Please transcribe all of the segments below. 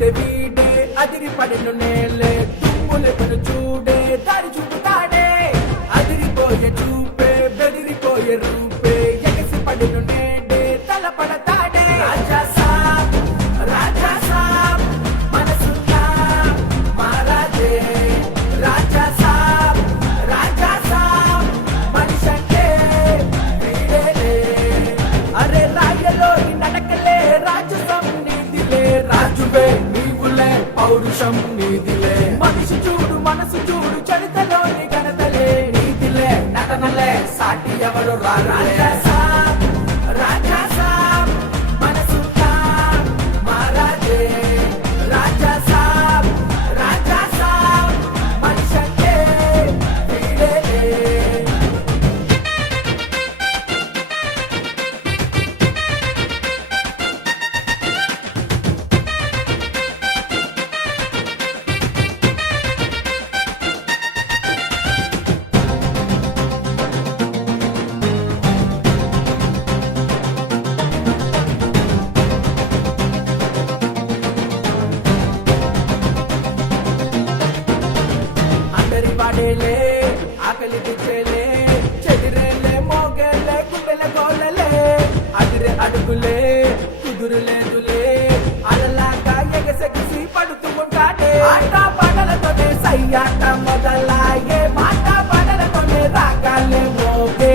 చూస్తే వీడే అదిరిపడిను నేలే తుమ్ములెవరు చూడే దారి చూపుతాడే అదిరిపోయే చూపే బెదిరిపోయే రూపే ఎగసి పడిను నేడే తలపడతాడే రాజా సాబ్ మనసున్నా మారాజే రాజా సాబ్ మనిషంటే వీడేలే అరే రాయలో ఈ నడకలే రాజసం నీదిలే రాజువే నీవులే పౌరుషం నీదిలే మనిషి చూడు మనసు చూడు చరితలోని ఘనతలే నీదిలే నటనలే సాటి ఎవరు రాజా సాబ్ మనసున్నా మారాజే రాజా సాబ్ మనిషంటే వీడేలే అందరి వాడేలే ఆకలి తెచ్చేలే చెదిరేలే మోగేలే గుండెల గోలలే అదిరే అడుగులే కుదురు లేదులే అలలాగా ఎగసెగిసి పడుతూ ఉంటాడే ఆట పాటలతోనే సయ్యాట మొదలాయే మాట పాటలతోనే రాగాలే మోగే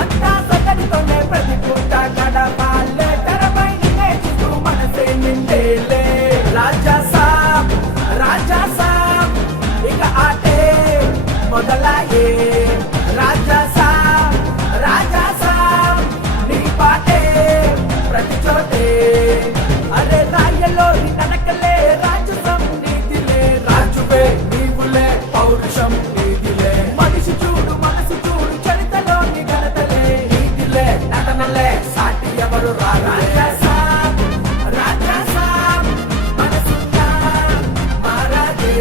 అంతా సగడితోనే ప్రతి పూట గడపాలే తెరపై నిన్నే చూస్తూ మనసే నిండేలే రాజా సాబ్ ఇక ఆటే మొదలాయే రాజా సాబ్ నీ పాటే ప్రతి చోటే అరే రాయలో నీ నడకలే రాజసం నీదిలే రాజువే నీవులే పౌరుషం నీదిలే మనిషి చూడు మనసు చూడు చరితలోని ఘనతలే నీదిలే నటనలే సాటి ఎవరు రాజా సాబ్ మనసున్నా మారాజే